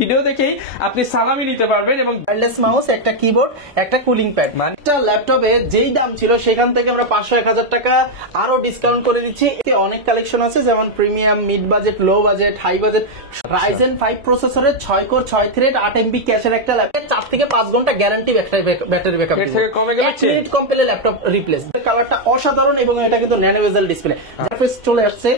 Video দেখেই আপনি সালামি নিতে পারবেন এবং ওয়্যারলেস মাউস, একটা কিবোর্ড, একটা কুলিং প্যাড। মানে একটা ল্যাপটপে যেই দাম ছিল সেখান থেকে আমরা 500-1000 টাকা আরো ডিসকাউন্ট করে দিচ্ছি। এতে অনেক কালেকশন আছে, যেমন premium, mid budget, low budget, high budget. Ryzen 5 প্রসেসরের 6 কোর 6 থ্রেড 8 এমবি ক্যাশের একটা ল্যাপটপ, 4 থেকে 5 ঘন্টা গ্যারান্টি ব্যাটারি ব্যাকআপ। এর থেকে কমে গেলে 1 মিনিট কম পেলে ল্যাপটপ রিপ্লেস। কালারটা অসাধারণ এবং এটা কিন্তু ন্যানো বেজেল ডিসপ্লে। সারফেস চলে আসছে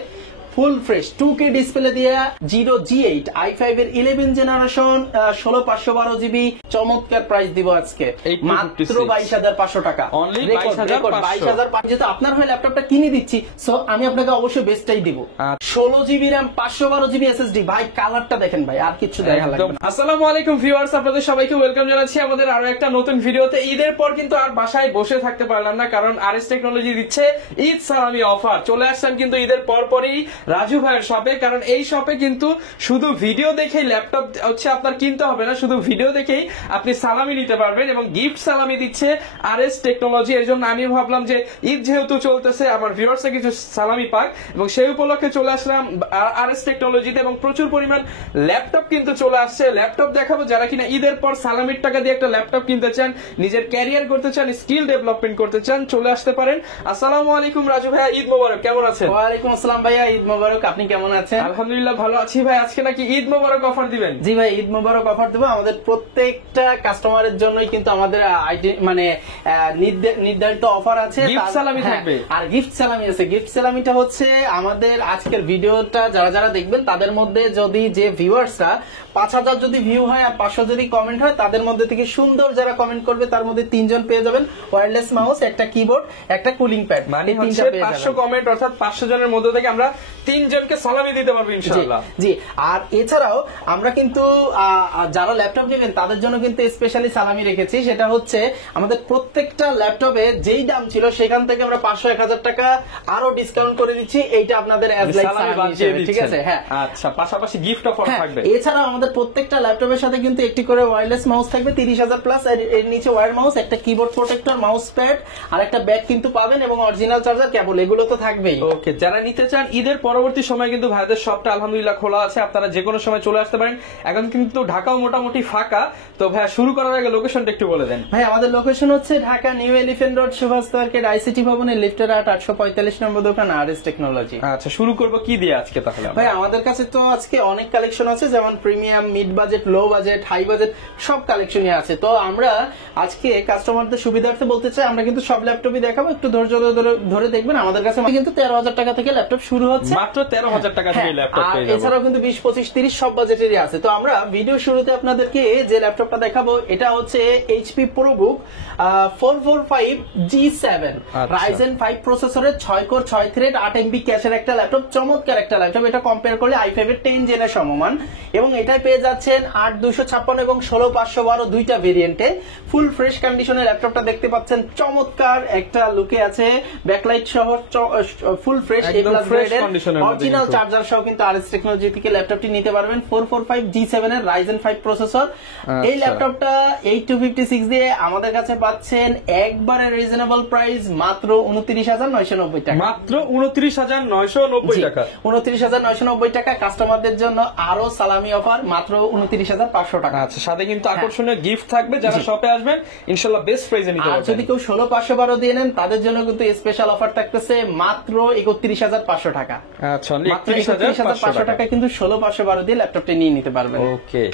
ফুল ফ্রেশ 2K ডিসপ্লে দিয়ে, Zero G8 i5 এর 11 জেনারেশন, 16512 জিবি। চমৎকার প্রাইস দিব আজকে মাত্র 22500 টাকা। অনলি 22500। যেহেতু আপনার হয়ে ল্যাপটপটা কিনে দিচ্ছি, সো আমি আপনাকে অবশ্যই বেস্টটাই দিব। 16 জিবি র্যাম, 512 জিবি এসএসডি। ভাই কালারটা দেখেন ভাই, আর কিছু দেখা লাগবে না। আসসালামু আলাইকুম ভিউয়ার্স, আপনাদের সবাইকে ওয়েলকাম জানাচ্ছি আমাদের আরো একটা নতুন ভিডিওতে। ঈদের পর কিন্তু আর বাসায় বসে থাকতে পারলাম না, কারণ আরএস টেকনোলজি দিচ্ছে ঈদ সালামি অফার। চলে আসছেন কিন্তু ঈদের পরপরই রাজু ভাইয়ের শপে, কারণ এই শপে কিন্তু শুধু ভিডিও দেখেই ল্যাপটপ হচ্ছে আপনার কিনতে হবে না, শুধু ভিডিও দেখেই আপনি সালামি নিতে পারবেন এবং গিফট সালামি দিচ্ছে আরএস টেকনোলজি। এর জন্য আমি ভাবলাম যে ঈদ যেহেতু চলতেছে, আমার ভিউয়ার্সে কিছু সালামি পাক, এবং সেই উপলক্ষে চলে আসলাম আরএস টেকনোলজিতে এবং প্রচুর পরিমাণ ল্যাপটপ কিন্তু চলে আসছে। ল্যাপটপ দেখাবো যারা কিনা ঈদের পর সালামির টাকা দিয়ে একটা ল্যাপটপ কিনতে চান, নিজের ক্যারিয়ার করতে চান, স্কিল ডেভেলপমেন্ট করতে চান, চলে আসতে পারেন। আসসালামু আলাইকুম রাজু ভাইয়া, ঈদ মোবারক, কেমন আছেন? ওয়ালাইকুম আসসালাম ভাইয়া, ঈদ মোবারক। আপনি কেমন আছেন? আলহামদুলিল্লাহ ভালো আছি ভাই। আজকে নাকি ঈদ মোবারক অফার দিবেন? জি ভাই, ঈদ মোবারক অফার দেবো আমাদের প্রত্যেকটা কাস্টমারের জন্যই। কিন্তু আমাদের মানে নির্ধারিত অফার আছে, গিফট সালামি থাকবে আর গিফট সালামি আছে। গিফট সালামিটা হচ্ছে আমাদের আজকের ভিডিওটা যারা যারা দেখবেন তাদের মধ্যে যদি যে ভিউয়ার্সরা 5000 যদি ভিউ হয় আর 500 যদি কমেন্ট হয়, তাদের মধ্যে থেকে সুন্দর যারা কমেন্ট করবে তার মধ্যে 3 জন পেয়ে যাবেন ওয়্যারলেস মাউস, একটা কিবোর্ড, একটা কুলিং প্যাড। মানে 500 কমেন্ট অর্থাৎ 500 জনের মধ্যে থেকে আমরা 3 জনকে সালামি দিতে পারবো ইনশাআল্লাহ। জি, আর এছাড়াও আমরা কিন্তু যারা ল্যাপটপ নেবেন তাদের জন্য কিন্তু স্পেশালি সালামি রেখেছি। সেটা হচ্ছে আমাদের প্রত্যেকটা ল্যাপটপে যেই দাম ছিল সেখান থেকে আমরা 500-1000 টাকা আরো ডিসকাউন্ট করে দিচ্ছি। এইটা আপনাদের অ্যাজ লাইক সালামি হিসেবে, ঠিক আছে? হ্যাঁ, আচ্ছা, পাশাপাশি গিফট অফার থাকবে। এছাড়াও আমাদের প্রত্যেকটা ল্যাপটপের সাথে কিন্তু একটি করে ওয়্যারলেস মাউস থাকবে 30000 প্লাস, এর নিচে ওয়্যার মাউস, একটা কিবোর্ড প্রোটেক্টর, মাউস প্যাড আর একটা ব্যাগ কিন্তু পাবেন, এবং অরিজিনাল চার্জার, কেবল, এগুলো তো থাকবেই। ওকে, যারা নিতে চান ঈদের পরবর্তী সময় কিন্তু ভাইদের শপটা আলহামদুলিল্লাহ খোলা আছে, আপনারা যে কোনো সময় চলে আসতে পারেন। এখন কিন্তু ঢাকাও মোটামুটি ফাঁকা। তো ভাই শুরু করার আগে লোকেশনটা একটু বলে দেন। ভাই আমাদের লোকেশন হচ্ছে Dhaka new elephant road, Subhash market, ICT ভবনের লিফটের 845 নম্বর দোকান, আরএস টেকনোলজি। আচ্ছা, শুরু করব কি দিয়ে আজকে তাহলে? ভাই আমাদের কাছে তো আজকে অনেক কালেকশন আছে, যেমন premium, mid budget, low budget, high budget, সব কালেকশনই আছে। তো আমরা আজকে কাস্টমারদের সুবিধার্থে বলতে চাই, আমরা কিন্তু সব ল্যাপটপই দেখাবো, একটু ধৈর্য ধরে দেখবেন। আমাদের কাছে কিন্তু 13000 টাকা থেকে ল্যাপটপ শুরু হচ্ছে, মাত্র 13000 টাকা থেকে ল্যাপটপ পেয়ে যাবেন। এছাড়াও কিন্তু 20, 25, 30 সব বাজেটেরই আছে। তো আমরা ভিডিও শুরুতে আপনাদেরকে যে ল্যাপটপটা দেখাবো এটা হচ্ছে HP ProBook 445 G7 Ryzen 5 প্রসেসরের 6 কোর 6 থ্রেড 8 এমবি ক্যাশের একটা ল্যাপটপ। চমৎকার একটা ল্যাপটপ, এটা কম্পেয়ার করলে i5 এর 10 জেনের সমমান, এবং এটাই পেয়ে যাচ্ছেন 8256 এবং 16512 দুইটা ভেরিয়েন্টে। ফুল ফ্রেশ কন্ডিশনে ল্যাপটপটা দেখতে পাচ্ছেন, চমৎকার একটা লুকে আছে, ব্যাকলাইট সহ ফুল ফ্রেশ অরিজিনাল চার্জার সহ কিন্তু আরএস টেকনোলজি থেকে ল্যাপটপটি নিতে পারবেন। 445 G7 এর Ryzen 5 প্রসেসর। এই ল্যাপটপটা 8256 দিয়ে আমাদের কাছে পাচ্ছেন একবারে রিজনেবল প্রাইস, মাত্র 29990 টাকা। মাত্র 29990 টাকা। 29990 টাকা। কাস্টমারদের জন্য আরো সালামি অফার, মাত্র 29500 টাকা। আচ্ছা, সাথে কিন্তু আকর্ষণীয় গিফট থাকবে। যারা শপে আসবেন ইনশাআল্লাহ বেস্ট প্রাইসে নিতে পারবেন। আর যদি কেউ 16512 দিয়ে নেন তাদের জন্য কিন্তু স্পেশাল অফার থাকতেছে, মাত্র 31500 টাকা। আচ্ছা, 31500 টাকা কিন্তু 16512 দিয়ে ল্যাপটপটা নিয়ে নিতে পারবেন। ওকে,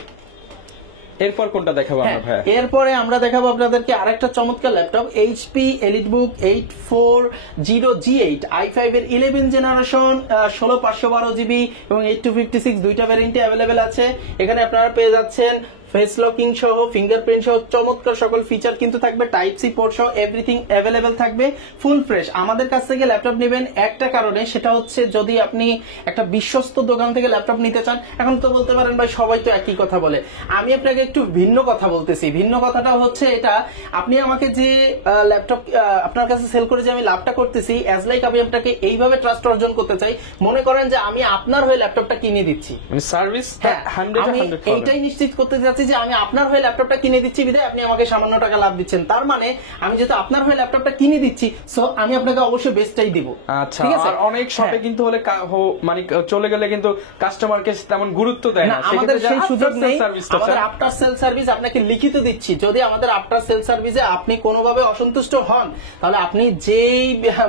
এরপর কোনটা দেখাবো আমরা ভাই? এরপরে আমরা দেখাবো আপনাদেরকে আরেকটা চমৎকার laptop, HP EliteBook 84Zero G8 i5 এর 11 জেনারেশন, 16512 জিবি এবং 8256 দুইটা ভ্যারিয়েন্টে অ্যাভেলেবেল আছে। এখানে আপনারা পেয়ে যাচ্ছেন ফেস লকিং সহ, ফিঙ্গারপ্রিন্ট সহ চমৎকার সকল ফিচার কিন্তু থাকবে, টাইপ সি পোর্ট সহ এভরিথিং অ্যাভেলেবেল থাকবে, ফুল ফ্রেশ। আমাদের কাছ থেকে ল্যাপটপ নেবেন একটা কারণে, সেটা হচ্ছে যদি আপনি একটা বিশ্বস্ত দোকান থেকে ল্যাপটপ নিতে চান। এখন তো বলতে পারেন ভাই সবাই তো একই কথা বলে, আমি আপনাকে একটু ভিন্ন কথা বলতেছি। ভিন্ন কথাটা হচ্ছে এটা, আপনি আমাকে যে ল্যাপটপ আপনার কাছে সেল করে যে আমি লাভটা করতেছি, অ্যাজ লাইক আমি আপনাকে এইভাবে ট্রাস্ট অর্জন করতে চাই, মনে করেন যে আমি আপনার হয়ে ল্যাপটপটা কিনে দিচ্ছি, মানে সার্ভিস আমি এইটাই নিশ্চিত করতে চাচ্ছি চাচ্ছি যে আমি আপনার হয়ে ল্যাপটপটা কিনে দিচ্ছি বিধায় আপনি আমাকে সামান্য টাকা লাভ দিচ্ছেন, তার মানে আমি যেহেতু আপনার হয়ে ল্যাপটপটা কিনে দিচ্ছি সো আমি আপনাকে অবশ্যই বেস্টটাই দিব। আচ্ছা, আর অনেক শপে কিন্তু হলে মানে চলে গেলে কিন্তু কাস্টমারকে তেমন গুরুত্ব দেয় না, আমাদের সেই সুযোগ নেই। আমাদের আফটার সেল সার্ভিস আপনাকে লিখিত দিচ্ছি, যদি আমাদের আফটার সেল সার্ভিসে আপনি কোনোভাবে অসন্তুষ্ট হন তাহলে আপনি যেই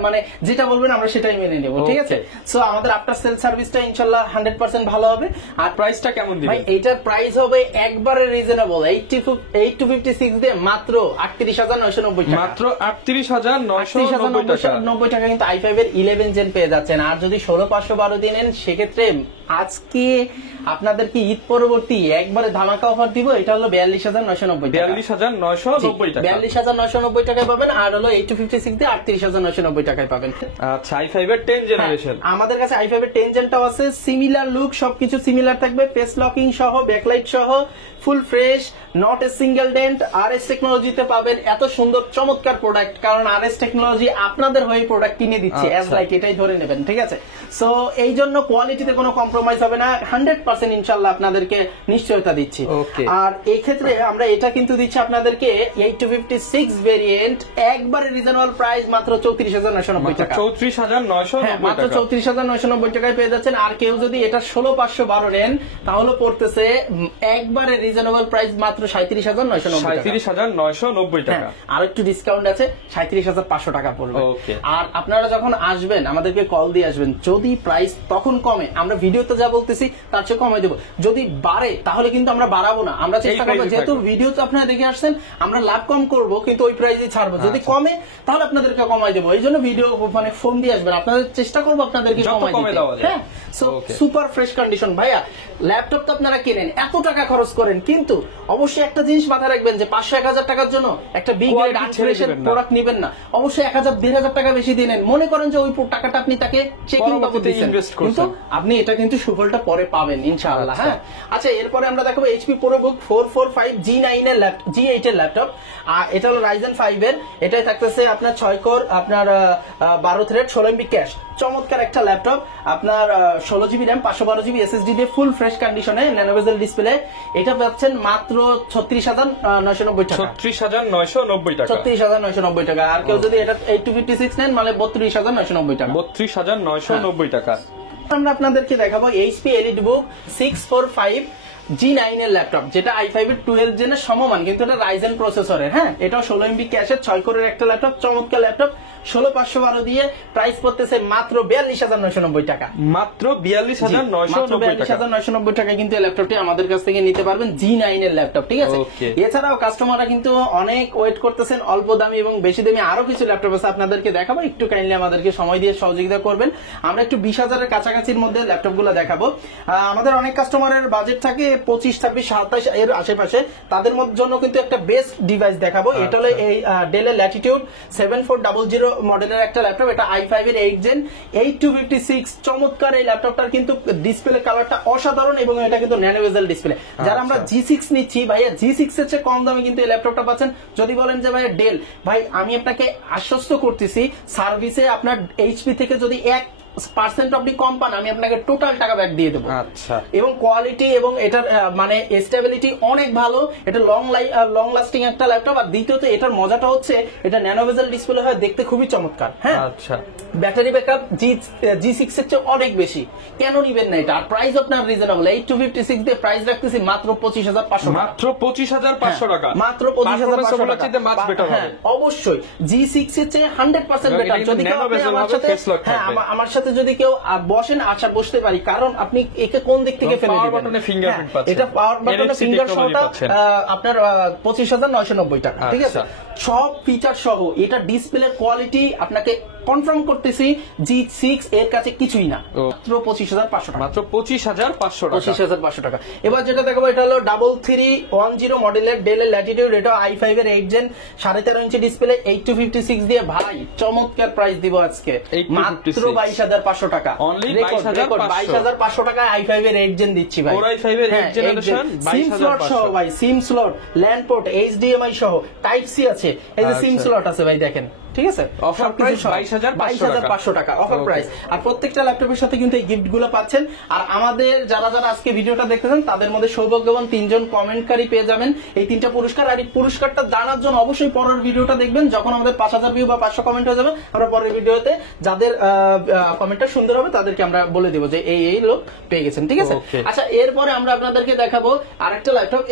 মানে যেটা বলবেন আমরা সেটাই মেনে নেব, ঠিক আছে? সো আমাদের আফটার সেল সার্ভিসটা ইনশাআল্লাহ 100% ভালো হবে। আর প্রাইসটা কেমন দিবেন? ভাই এটার প্রাইস হবে একবারে রিজনেবল, 8256 দিয়ে মাত্র 38990 টাকা। মাত্র 38990 টাকা কিন্তু i5 এর 11 জেন পেয়ে যাচ্ছেন। আর যদি 16512 দিয়ে নেন সেক্ষেত্রে আজকে আপনাদেরকে ঈদ পরবর্তী একবারে ধামাকা অফার দিব, এটা হলো 42990 টাকা। 42990 টাকা, 42990 টাকায় পাবেন। আর হলো 8256 দিয়ে 38990 টাকায় পাবেন। আচ্ছা, i5 এর 10 জেনারেশন আমাদের কাছে i5 এর 10 জেনটাও আছে, সিমিলার লুক, সবকিছু সিমিলার থাকবে, ফেস লকিং সহ, ব্যাকলাইট সহ, full fresh, not a single dent. RS টেকনোলজিতে পাবেন এত সুন্দর চমৎকার প্রোডাক্ট, কারণ আরএস টেকনোলজি আপনাদের হয়ে প্রোডাক্ট কিনে দিচ্ছে, অ্যাজ লাইক এটাই ধরে নেবেন, ঠিক আছে? সো এই জন্য কোয়ালিটিতে কোনো কম্প্রোমাইজ হবে না, 100% ইনশাআল্লাহ আপনাদেরকে নিশ্চয়তা দিচ্ছি। আর এই ক্ষেত্রে আমরা এটা কিন্তু দিচ্ছি আপনাদেরকে 8256 ভেরিয়েন্ট একবারে রিজনেবল প্রাইস মাত্র 34990 টাকা। 34990 মাত্র 34990 টাকায় পেয়ে যাচ্ছেন। আর কেউ যদি এটা 16512 নেন তাহলে পড়তেছে একবারে রিজনেবল প্রাইস মাত্র 37990 টাকা। আর একটু ডিসকাউন্ট আছে, 37500 টাকা পড়বে। আর আপনারা যখন আসবেন আমাদেরকে কল দিয়ে আসবেন, যদি প্রাইস তখন কমে আমরা ভিডিওতে যা বলতেছি তার চেয়ে কমাই দেবো, যদি বাড়ে তাহলে কিন্তু আমরা বাড়াবো না, আমরা চেষ্টা করবো, যেহেতু ভিডিওতে আপনারা দেখে আসছেন আমরা লাভ কম করবো কিন্তু ওই প্রাইসই ছাড়বো, যদি কমে তাহলে আপনাদেরকে কমাই দেবো। এই জন্য ভিডিও মানে ফোন দিয়ে আসবেন, আপনাদের চেষ্টা করবো আপনাদেরকে কমাই দিতে। হ্যাঁ, সুপার ফ্রেশ কন্ডিশন। ভাইয়া ল্যাপটপ তো আপনারা কেনেন, এত টাকা খরচ করেন, কিন্তু অবশ্যই একটা জিনিস মাথায় রাখবেন যে 500-1000 টাকার জন্য একটা বিগ গ্রেড আনফ্রেশের প্রোডাক্ট নেবেন না, অবশ্যই 1000-1500 টাকা বেশি দিয়ে নেন। মনে করেন যে ওই টাকাটা আপনি তাকে চেকিং বাবদে ইনভেস্ট করছেন, আপনি এটা কিন্তু সুফলটা পরে পাবেন ইনশাআল্লাহ। হ্যাঁ, আচ্ছা, এরপরে আমরা দেখাবো এইচপি ProBook 445 G9 এর G8 এর ল্যাপটপ। আর এটা হলো Ryzen 5 এর, এটাই থাকতেছে আপনার 6 কোর, আপনার 12 থ্রেড, 16 MB ক্যাশ, চমৎকার একটা ল্যাপটপ। আপনার 16 জিবি র্যাম, 512 জিবি এসএসডি দিয়ে ফুল ফ্রেশ কন্ডিশনে, ন্যানোভেজেল ডিসপ্লে। এটা পাচ্ছেন মাত্র 36990 টাকা। 36990 টাকা, 36990 টাকা। আর কেউ যদি এটা 8256 নেন মানে 32990 টাকা। 32990 টাকা। আমরা আপনাদেরকে দেখাবো HP EliteBook 645 G9 এর ল্যাপটপ, যেটা i5 এর 12 জেনের সমমান, কিন্তু এটা Ryzen প্রসেসরের। হ্যাঁ, এটাও 16 MB ক্যাশের 6 কোরের একটা ল্যাপটপ, চমৎকার ল্যাপটপ। 16512 দিয়ে প্রাইস পড়তেছে মাত্র 42990 টাকা। মাত্র 42990 টাকা কিন্তু এই ল্যাপটপটি আমাদের কাছ থেকে নিতে পারবেন, G9 এর ল্যাপটপ, ঠিক আছে? এছাড়াও কাস্টমাররা কিন্তু অনেক ওয়েট করতেছেন, অল্প দামি এবং বেশি দামি আরো কিছু ল্যাপটপ আছে, আপনাদেরকে দেখাবো, একটু কাইন্ডলি আমাদেরকে সময় দিয়ে সহযোগিতা করবেন। আমরা একটু 20000 এর কাছাকাছির মধ্যে ল্যাপটপ গুলো দেখাবো। আমাদের অনেক কাস্টমারের বাজেট থাকে 25, 26, 27 এর আশেপাশে, তাদের জন্য কিন্তু একটা বেস্ট ডিভাইস দেখাবো। এটা হলো এই ডেল এর ল্যাটিটিউড 7400 মডেলের একটা ল্যাপটপ, এটা i5 এর 8 জেন 8256। চমৎকার এই ল্যাপটপটার কিন্তু ডিসপ্লে কালারটা অসাধারণ এবং এটা কিন্তু ন্যানোভেজেল ডিসপ্লে। যারা আমরা G6 নিচ্ছি, ভাইয়া G6 এর চেয়ে কম দামে কিন্তু এই ল্যাপটপটা পাচ্ছেন। যদি বলেন যে ভাইয়া ডেল, ভাই আমি আপনাকে আশ্বস্ত করতেছি সার্ভিসে আপনার এইচপি থেকে যদি 1% আপনি কম পান, আমি আপনাকে টোটাল টাকা ব্যাক দিয়ে দেবো। আচ্ছা, এবং কোয়ালিটি এবং এটার মানে স্টেবিলিটি অনেক ভালো, এটা লং লাস্টিং একটা ল্যাপটপ। আর দ্বিতীয়ত এটার মজাটা হচ্ছে এটা ন্যানোভেজেল ডিসপ্লে হয়, দেখতে খুবই চমৎকার। হ্যাঁ, আচ্ছা, ব্যাটারি ব্যাকআপ G6 এর চেয়ে অনেক বেশি, কেন নিবেন না এটা? আর প্রাইস আপনার রিজনেবল, 8256 দিয়ে প্রাইস রাখতেছি মাত্র 25500 টাকা। মাত্র 25500 টাকা, মাত্র 25500 টাকা। হ্যাঁ, অবশ্যই G6 এর চেয়ে 100% বেটার। যদি কেউ আমার সাথে, হ্যাঁ, আমার সাথে যদি কেউ বসেন, আচ্ছা বসতে পারি, কারণ আপনি একে কোন দিক থেকে ফেলে দিবেন। বাটনে ফিঙ্গারপ্রিন্ট পাচ্ছেন, এটা পাওয়ার বাটনে ফিঙ্গার সহটা আপনার 25990 টাকা, ঠিক আছে? সব ফিচার সহ এটা ডিসপ্লের কোয়ালিটি আপনাকে কনফার্ম করতেছি G6 এর কাছে কিছুই না, মাত্র 25500 টাকা। মাত্র 25500 টাকা, 25500 টাকা। এবার যেটা দেখাবো এটা হলো 3310 মডেলের ডেল এর ল্যাটিটিউড, এটা i5 এর 8 জেন 13.5 ইঞ্চি ডিসপ্লে, 8256 দিয়ে ভাই চমৎকার প্রাইস দিব আজকে, মাত্র 22500 টাকা। অনলি 22500 টাকা i5 এর 8 জেন দিচ্ছি ভাই। Core i5 এর 8 জেনারেশন 22500 ভাই, সিম স্লট, ল্যান্ড পোর্ট, HDMI সহ, টাইপ সি আছে, এই যে সিম স্লট আছে ভাই, দেখেন ঠিক আছে, অফার প্রাইস 22,500 টাকা অফার প্রাইস। আর প্রত্যেকটা ল্যাপটপের সাথে কিন্তু এই গিফট গুলো পাচ্ছেন। আর আমাদের যারা যারা আজকে ভিডিওটা দেখতেছেন তাদের মধ্যে সৌভাগ্যবান 3 জন কমেন্টকারী পেয়ে যাবেন এই 3টা পুরস্কার। আর এই পুরস্কারটা জানার জন্য অবশ্যই পরের ভিডিওটা দেখবেন, যখন আমাদের 5000 ভিউ বা 500 কমেন্ট হয়ে যাবে আমরা পরের ভিডিওতে যাদের কমেন্টটা সুন্দর হবে তাদেরকে আমরা বলে দেবো যে এই লোক পেয়ে গেছেন, ঠিক আছে। আচ্ছা, এরপরে আমরা আপনাদেরকে দেখাবো আরেকটা ল্যাপটপ,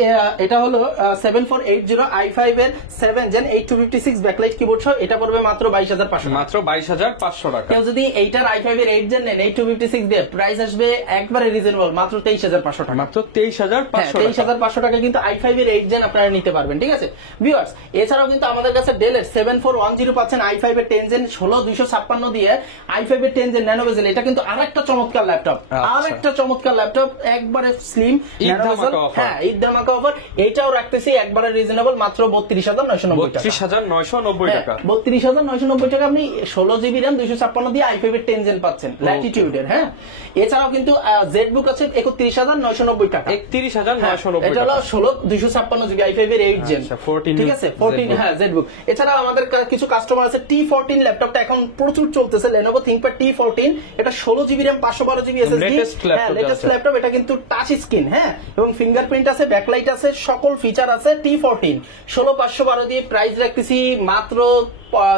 এটা হলো 7480 i5 এর 7 Gen 8256 ব্যাকলাইট কিবোর্ড সহ, এটা পড়বে মাত্র 22,500, মাত্র 22,500 টাকা। কেউ যদি এইটার i5 এর 8 Gen নেন 8256 দিয়ে, প্রাইস আসবে একবারে রিজনেবল মাত্র 23,500 টাকা, মাত্র 23,500 টাকা। 23,500 টাকা কিন্তু i5 এর 8 Gen আপনারা নিতে পারবেন, ঠিক আছে ভিউয়ার্স। এছাড়াও কিন্তু আমাদের কাছে ডেল এর 7410 পাচ্ছেন i5 এর 10 Gen 16256 দিয়ে, i5 এর 10 Gen ন্যানো বেজেল, এটা কিন্তু আরেকটা চমৎকার ল্যাপটপ, আরেকটা চমৎকার ল্যাপটপ, একবারে স্লিম ন্যানো বেজেল। হ্যাঁ, ঈদ ধামাকা অফার, এটাও রাখতেছি একবারে রিজনেবল মাত্র 32,990 টাকা। 32,990 টাকা, 32,990 টাকা আপনি 16 জিবি RAM 256 দিয়ে i5 এর 10 Gen পাচ্ছেন ল্যাটিটিউডের। হ্যাঁ, এছাড়াও কিন্তু জেডবুক আছে 31,990 টাকা, 31,990 এটা হলো 16 256 জিবি i5 এর 8 Gen, ঠিক আছে 14। হ্যাঁ, জেডবুক। এছাড়াও আমাদের কিছু কাস্টমার আছে T14 ল্যাপটপটা এখন প্রচুর চলতেছে, Lenovo ThinkPad T14, এটা 16 জিবি RAM 512 জিবি SSD, হ্যাঁ লেটেস্ট ল্যাপটপ, এটা কিন্তু টাচ স্ক্রিন, হ্যাঁ এবং ফিঙ্গারপ্রিন্ট আছে, ব্যাকলাইট আছে, সকল ফিচার আছে। T14 16512 দিয়ে প্রাইস রাখতেছি মাত্র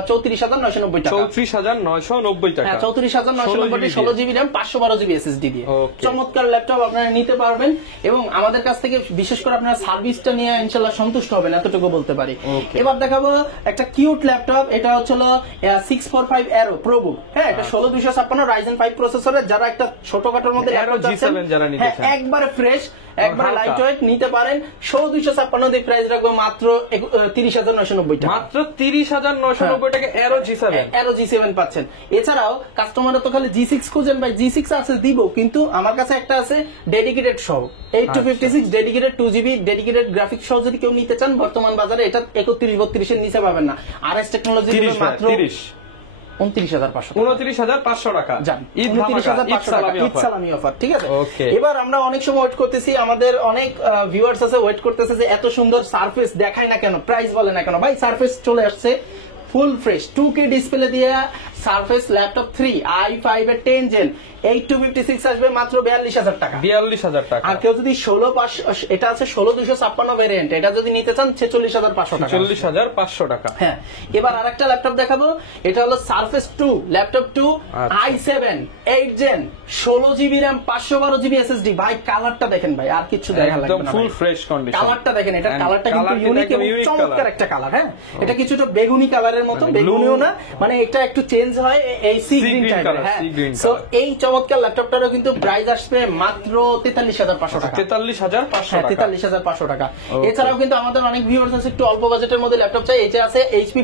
34,990 টাকা, 34,990 টাকা, হ্যাঁ 34,990, 16 জিবি RAM 512 জিবি SSD দিয়ে চমৎকার ল্যাপটপ আপনারা নিতে পারবেন। এবং আমাদের কাছ থেকে বিশেষ করে আপনারা সার্ভিসটা নিয়ে ইনশাআল্লাহ সন্তুষ্ট হবেন, এতটুকু বলতে পারি। এবার দেখাবো একটা কিউট ল্যাপটপ, এটা হলো 645 Aero ProBook, হ্যাঁ এটা 16256 Ryzen 5 প্রসেসরের, যারা একটা ছোটখাটোর মধ্যে Aero G7 যারা নিতে চান, একবারে ফ্রেশ, একবারে লাইট ওয়েট নিতে পারেন। 16256 দিয়ে প্রাইস রাখবো মাত্র 30,990 টাকা, মাত্র 30,990 টাকা Aero G7, Aero G7 পাচ্ছেন। এছাড়াও কাস্টমাররা তো খালি G6 খুঁজেন ভাই, G6 আছে দিব, কিন্তু আমার কাছে একটা আছে ডেডিকেটেড সহ 8256 ডেডিকেটেড 2GB ডেডিকেটেড গ্রাফিক্স সহ, যদি কেউ নিতে চান বর্তমান বাজারে এটা 31-32 এর নিচে পাবেন না। RS টেকনোলজি মাত্র 29,500 টাকা, ঈদ সালামি অফার, ঠিক আছে। এবার আমরা অনেক সময় ওয়েট করতেছি, আমাদের অনেক ভিউয়ার্স আছে ওয়েট করতেছে যে এত সুন্দর সারফেস দেখায় না কেন, প্রাইস বলে না কেন। ভাই সারফেস চলে আসছে ফুল ফ্রেশ 2K ডিসপ্লে দিয়ে, সারফেস ল্যাপটপ 3 i5 এর 10 Gen 8256 আসবে মাত্র 42,000 টাকা, 42,000 টাকা। আর কেউ যদি 16 এটা আছে 16256 ভেরিয়েন্ট, এটা যদি নিতে চান 46,500 টাকা, 46,500 টাকা। হ্যাঁ, এবার আরেকটা ল্যাপটপ দেখাবো, এটা হলো surface 2 laptop 2 i7 8 Gen 16 GB RAM 512 GB SSD। ভাই কালারটা দেখেন ভাই, আর কিছু দেখা লাগবে না, একদম ফুল ফ্রেশ কন্ডিশন। কালারটা দেখেন, এটা কালারটা কিন্তু ইউনিক এবং চমৎকার একটা কালার। হ্যাঁ, এটা কিছুটা বেগুনি কালারের মতো, বেগুনিও না, মানে এটা একটু চেঞ্জ হয় এই সি গ্রিন টাইপের। হ্যাঁ, সো এই চমৎকার ল্যাপটপটারও কিন্তু প্রাইস আসবে মাত্র 43,500 টাকা, 43,500 টাকা। এছাড়াও কিন্তু আমাদের অনেক ভিউয়ার্স আছে একটু অল্প বাজেটের মধ্যে ল্যাপটপ চাই, এটা আছে HP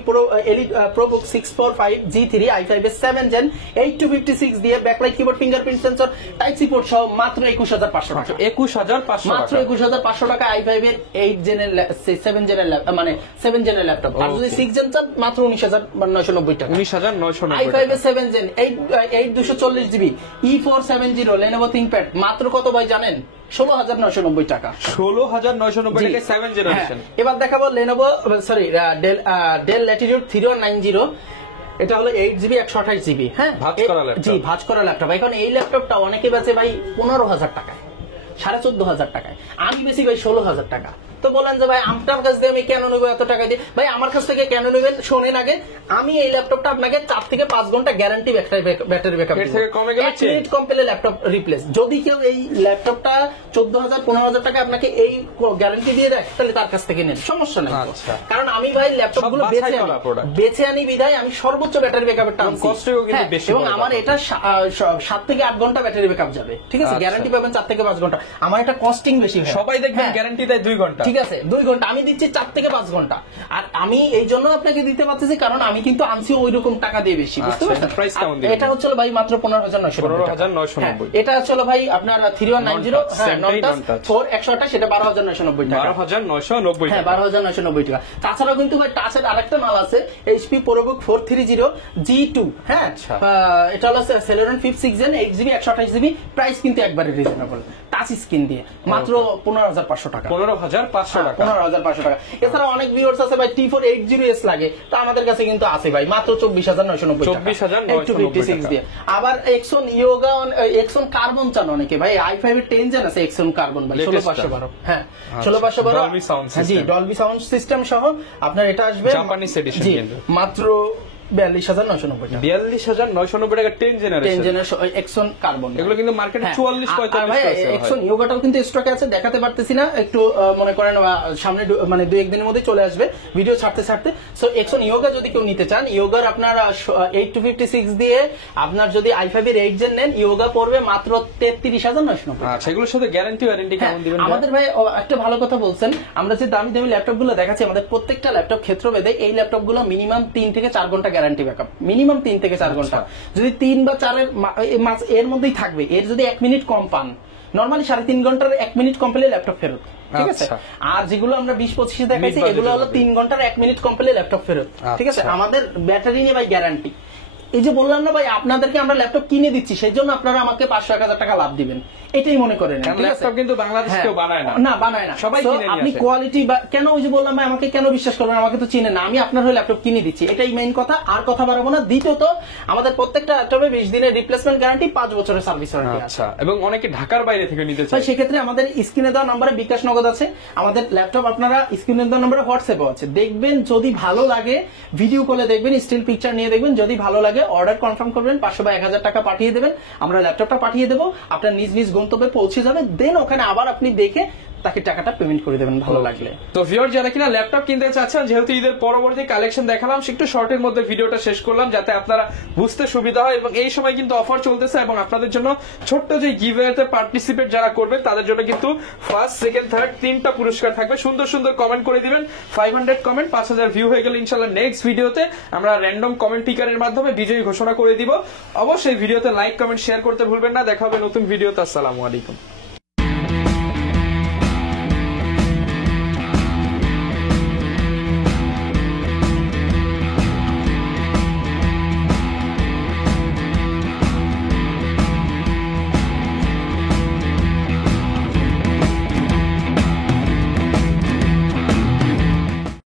Elite ProBook 645 G3 i5 এর 7 Gen 8256 দিয়ে, backlight keyboard, fingerprint sensor, type C port সহ মাত্র 21,500 টাকা, 21,500 মাত্র 21,500 টাকা i5 এর 8 Gen এর 7 Gen এর মানে 7 Gen এর ল্যাপটপ। আর যদি 6 Gen চান মাত্র 19,990 টাকা, 19,990 i5 এর 7 Gen 8240 GB E470 Lenovo ThinkPad মাত্র কত ভাই জানেন? 16,990 টাকা, 16,990 টাকা 7 জেনারেশন। এবার দেখাবো Lenovo Dell Latitude 3190, এটা হলো 8GB 128GB। হ্যাঁ, ভাঁজ করা ল্যাপটপ, জি ভাঁজ করা ল্যাপটপ। এখন এই ল্যাপটপটা অনেকে বেচে ভাই 15,000 টাকায়, 14,500 টাকায়, আমি বেশি ভাই 16,000 টাকা। তো বলেন যে ভাই আপনার কাছ থেকে আমি কেন নেবো এত টাকা দিয়ে? ভাই আমার কাছ থেকে কেন নেবেন শোনেন আগে। আমি এই ল্যাপটপটা আপনাকে 4 থেকে 5 ঘন্টা গ্যারান্টি ব্যাটারি ব্যাকআপ, এর থেকে কমে গেলে 1 মিনিট কম পেলে ল্যাপটপ রিপ্লেস। যদি কেউ এই ল্যাপটপটা 14,000-15,000 টাকা আপনাকে এই গ্যারান্টি দিয়ে দেয় তাহলে তার কাছ থেকে নেন, সমস্যা নেই। কারণ আমি ভাই ল্যাপটপগুলো বেছে আনি বিধায় আমি সর্বোচ্চ ব্যাটারি ব্যাকআপটা আনছি, এবং আমার এটা 7 থেকে 8 ঘন্টা ব্যাটারি ব্যাকআপ যাবে, ঠিক আছে। গ্যারান্টি পাবেন 4 থেকে 5 ঘন্টা, আমার এটা কস্টিং বেশি। সবাই দেখবেন গ্যারান্টি দেয় 2 ঘন্টা, ঠিক আছে 2 ঘন্টা, আমি দিচ্ছি 4 থেকে 5 ঘন্টা। আর আমি এই জন্য আপনাকে দিতে পারতেছি কারণ আমি কিন্তু আনছি ওই রকম টাকা দিয়ে বেশি, বুঝতে পারছেন? প্রাইস কেমন দিবেন? এটা হচ্ছে ভাই মাত্র 15,990। এটা হচ্ছে ভাই আপনার 3190, হ্যাঁ ননটাচ 4128, সেটা 12,990 টাকা, 12,990 হ্যাঁ 12,990 টাকা। তাছাড়াও কিন্তু ভাই টাচের আরেকটা মাল আছে HP ProBook 430 G2, হ্যাঁ এটা হলো Celeron 5th 6 Gen 8GB 128GB, price কিন্তু একবারে রিজনেবল। টাচ স্ক্রিন দিয়ে মাত্র 15,500 টাকা। 15,500 টাকা। 15,500 টাকা। এছাড়া অনেক ভিউয়ার্স আছে ভাই T4 80s লাগে, তো আমাদের কাছে কিন্তু আছে ভাই মাত্র 24,990 টাকা। 24,990 দিয়ে। আবার Exxon Yoga Exxon Carbon চান অনেকে ভাই, i5 এর 10 জেন আছে Exxon Carbon ভাই 16512। হ্যাঁ 16512 Dolby sound জি system। Dolby sound system সহ আপনার এটা আসবে জাপানিজ এডিশন জি কিন্তু মাত্র 42,990 টাকা। 42,990 টাকা 10 জেনারেশন Exxon Carbon এগুলো কিন্তু মার্কেটে 44-45 ভাই Exxon Yogaটাও কিন্তু স্টকে আছে, দেখাতে পারতেছি না, একটু মনে করেন সামনে মানে 2-1 দিনের মধ্যে চলে আসবে ভিডিও ছাড়তে ছাড়তে। সো Exxon Yoga যদি কেউ নিতে চান, Yogaর আপনার 8256 দিয়ে আপনার যদি i5 এর 8 জেন নেন, Yoga পড়বে মাত্র 33,990 টাকা। আচ্ছা, এগুলোর সাথে গ্যারান্টি ওয়ারেন্টি কেমন দিবেন? আমাদের ভাই একটা ভালো কথা বলছেন, আমরা যে দামি দামি ল্যাপটপ গুলো দেখাচ্ছি, আমাদের প্রত্যেকটা ল্যাপটপ ক্ষেত্রভেদে এই ল্যাপটপ গুলো মিনিমাম 3 থেকে 4 ঘন্টা গ্যারান্টি ব্যাকআপ, মিনিমাম 3 থেকে 4 ঘন্টা। যদি 3 বা 4 এর মধ্যেই থাকবে, এর যদি 1 মিনিট কম পান, নরমালি 3.5 ঘন্টার 1 মিনিট কম পেলে ল্যাপটপ ফেরত, ঠিক আছে। আর যেগুলো আমরা 20-25 দেখাচ্ছি এগুলো হলো 3 ঘন্টার 1 মিনিট কম পেলে ল্যাপটপ ফেরত, ঠিক আছে। আমাদের ব্যাটারি নিয়ে ভাই গ্যারান্টি। এই যে বললাম না ভাই, আপনাদেরকে আমরা ল্যাপটপ কিনে দিচ্ছি, সেই জন্য আপনারা আমাকে 500-1,000 টাকা লাভ দিবেন, এটাই মনে করেন। ল্যাপটপ কিন্তু বাংলাদেশে কেউ বানায় না, না বানায় না, সবাই কিনে নিয়ে আসে। আপনি কোয়ালিটি বা কেন, ওই যে বললাম ভাই, আমাকে কেন বিশ্বাস করবেন, আমাকে তো চিনেন না, আমি আপনার হয়ে ল্যাপটপ কিনে দিচ্ছি, এটাই মেইন কথা। আর কথা বাড়াবো না। দ্বিতীয়ত আমাদের প্রত্যেকটা ল্যাপটপে 20 দিনের রিপ্লেসমেন্ট গ্যারান্টি, 5 বছরের সার্ভিস ওয়ারেন্টি আছে। আচ্ছা, এবং অনেকে ঢাকার বাইরে থেকে নিতে চায়, সেক্ষেত্রে আমাদের স্ক্রিনে দেওয়া নম্বরে বিকাশ নগদ আছে। আমাদের ল্যাপটপ আপনারা স্ক্রিনে দেওয়া নম্বরে হোয়াটসঅ্যাপও আছে। দেখবেন, যদি ভালো লাগে ভিডিও কলে দেখবেন, স্টিল পিকচার নিয়ে দেখবেন, যদি ভালো লাগে অর্ডার কনফার্ম করবেন, 500 বা 1,000 টাকা পাঠিয়ে দেবেন, আমরা ল্যাপটপটা পাঠিয়ে দেবো, আপনার নিজ নিজ গন্তব্যে পৌঁছে যাবে। দেন ওখানে আবার আপনি দেখে তাকে টাকাটা পেমেন্ট করে দেবেন ভালো লাগলে। তো ভিউয়ার যারা কিনা ল্যাপটপ কিনতে চাচ্ছেন, যেহেতু ঈদের পরবর্তী কালেকশন দেখালাম, একটু শর্টের মধ্যে ভিডিওটা শেষ করলাম যাতে আপনারা বুঝতে সুবিধা হয়। এবং এই সময় কিন্তু অফার চলতেছে, এবং আপনাদের জন্য ছোট্ট যে গিভওয়েতে পার্টিসিপেট যারা করবেন তাদের জন্য কিন্তু ফার্স্ট, সেকেন্ড, থার্ড 3টা পুরস্কার থাকবে। সুন্দর সুন্দর কমেন্ট করে দিবেন, 500 কমেন্ট 5,000 ভিউ হয়ে গেলে ইনশাআল্লাহ নেক্সট ভিডিওতে আমরা র্যান্ডম কমেন্ট পিকারের মাধ্যমে বিজয়ী ঘোষণা করে দিব। অবশ্যই ভিডিওতে লাইক, কমেন্ট, শেয়ার করতে ভুলবেন না। দেখা হবে নতুন ভিডিওতে। আসসালামু আলাইকুম।